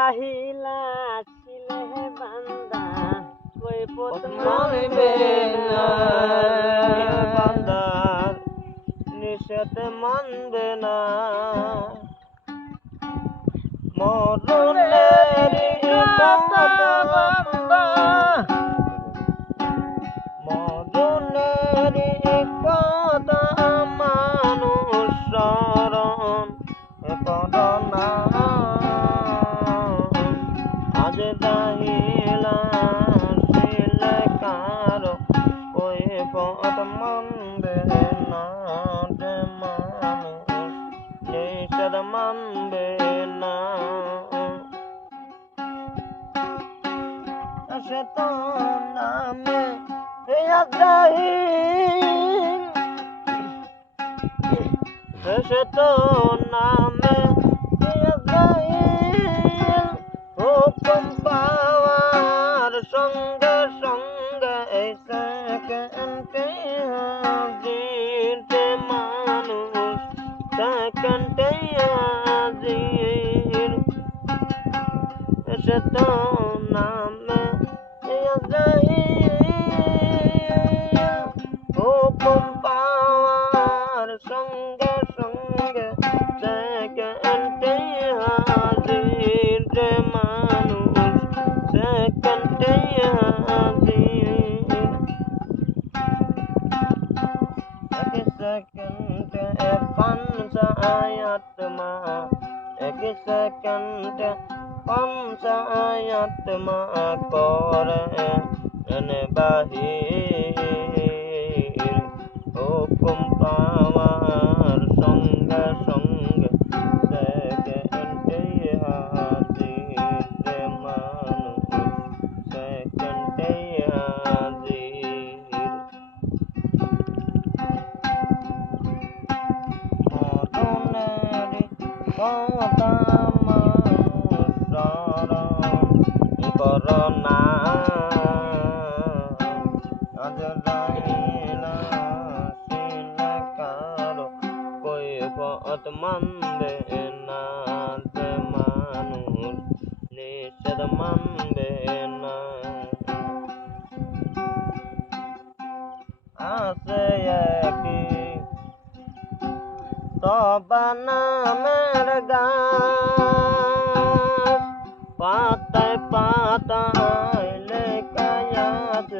জাহিলা ছিলে বান্দা কই পথ মানবে না বান্দার নিষেধ মানবে না মরণের কথা বান্দা মরণের কথা মানুষ স্মরণ করো না আজ জাহিলা ছিলে কারো ওই পথ মানবে না যে মানুষ নিষেধ মানবে না সে তো নামে আজরাইল সে তো নামে আজরাইল হুকুম পাওয়ার সঙ্গে সঙ্গে এই সেকেন্ডে হাজির যে মানুষ সেকেন্ডে হাজির সে তো নামে হুকুম পাওয়ার সঙ্গে সঙ্গে সেকেন্ডে হাজির যে মানুষ সেকেন্ডে হাজির এক সেকেন্ডে পঞ্চায়াত্মা এক সেকেন্ডে পঞ্চায়াত্মা করে বাহির হুকুম পাওয়ার সঙ্গে সঙ্গে সেকেন্ডে হাজির যে মানুষ সেকেন্ডে হাজির মরণের কথা মানুষ স্মরণ করো না আজ জাহিলা ছিলে কারো কই পথ মানবে না যে মানুষ নিষেধ মানবে না আছে একই তবা নামের গাছ পাতায় পাতায় লেখায়াত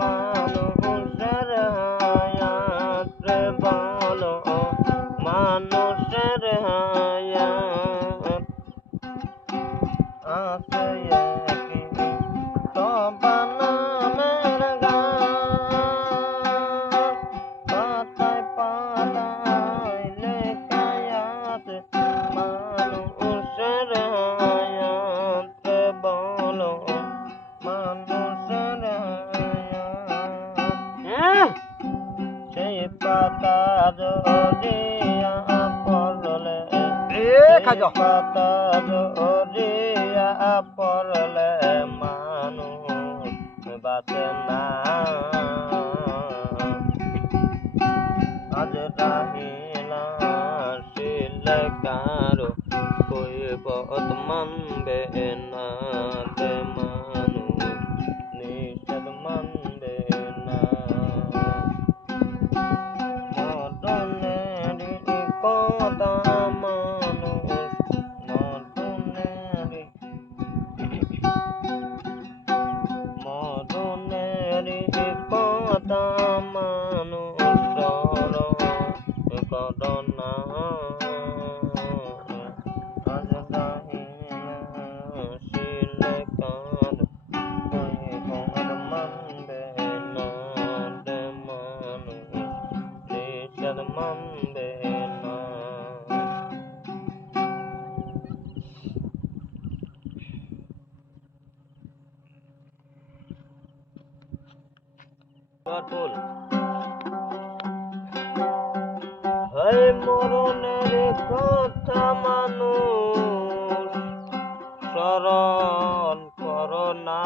মানুষের হায়াত রে বলো মানুষের হায়াত আছে একই তবা নামের গাছ পাতায় পাতায় লেখায়াত মানুষের হায়াত রে বলো মানুষের হায়াত সেই পাতা জড়িয়া পড়লে পাতা জড়িয়া পড়লে মানুষ বাঁচে না আজ জাহিলা ছিলে কারো কই পথ মানবে না যে মানুষ নিষেধ মানবে না মরণের কথা মানুষ মরণের কথা মানুষ স্মরণ করো না আজ জাহিলা ছিলে কারো কই পথ মানবে না যে মানুষ নিষেধ মানবে না হয় মরণের কথা মানুষ স্মরণ করো না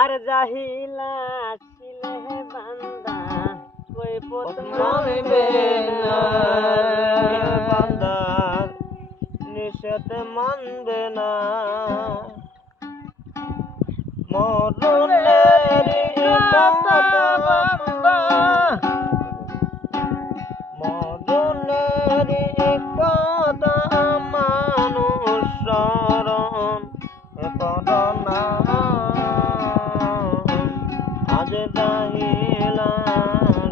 আর জাহিলা ছিলে বান্দা কই পথ মানবে না বান্দার নিষেধ মানবে না মরণের কথা বান্দা মরণের কথা মানুষ স্মরণ করোনা আজ দাহিলা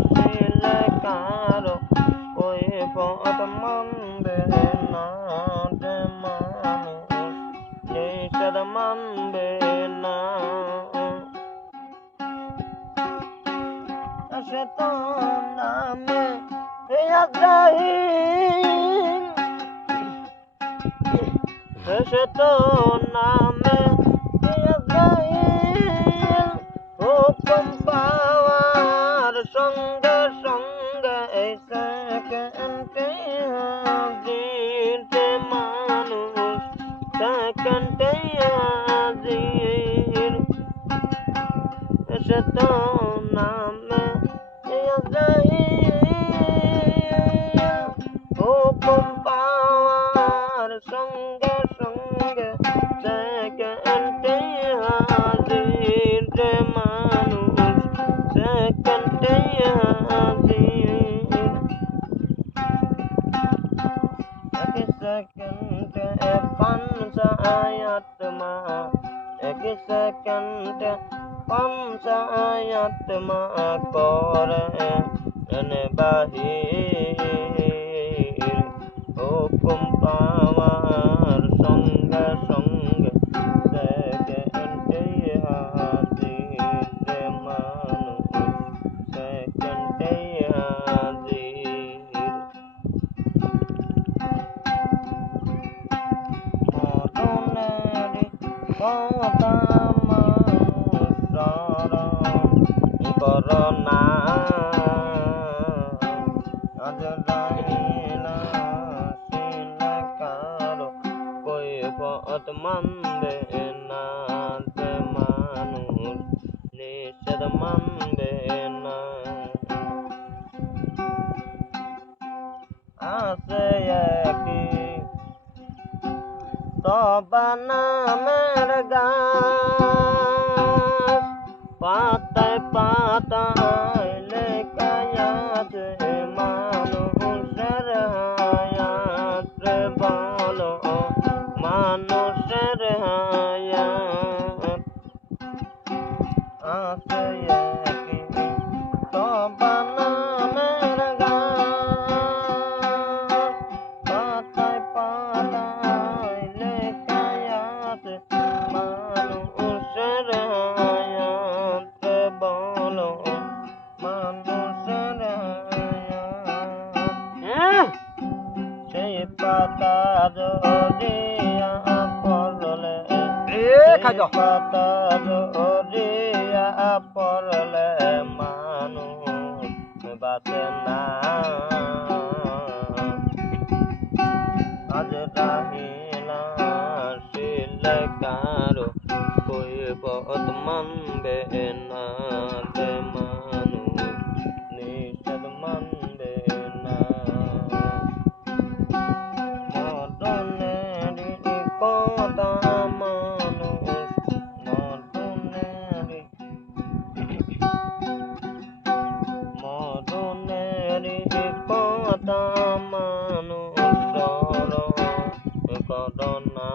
শিলে কারো কই পথ মানবে না যে মানুষ নিষেধ মানবে না সে তো নামে আজরাইল সে তো নামে আজরাইল হুকুম পাওয়ার সঙ্গে সঙ্গে এই সেকেন্ডে হাজির যে মানুষ সেকেন্ডে হাজির সে তো নামে হুকুম পাওয়ার সঙ্গে সঙ্গে সেকেন্ডে হাজির যে মানুষ সেকেন্ডে হাজির এক সেকেন্ডে পঞ্চায়াত্মা এক সেকেন্ডে পঞ্চায়াত্মা করে বাহির হুকুম পাওয়ার সঙ্গে সঙ্গে সেকেন্ডে হাজির যে মানুষ সেকেন্ডে হাজির মরণের কথা মানুষ স্মরণ করোনা আজ দাহিলা শিলে কারো কই পথ মানবে না যে মানুষ নিষেধ মানবে না আছে একই তবা নামের গাছ পাতায় পাতায় লেখায় আছে মানুষের হায়াত রে বলো মানুষের হায়াত আছে একই তবা নামের গাছ পাতায় পাতায় লেখায় আছে মানুষের হায়াত রে বলো মানুষের হায়াত সেই পাতা জড়িয়া পড়লে পাতা জড়িয়া পড়লে মানুষ বাঁচে না আজ রাহিলা শিলে কারো কই পথ মানবে না যে মানুষ নিষেধ মানবে না মরণের কথা মানুষ মরণের কথা মানুষ স্মরণ করোনা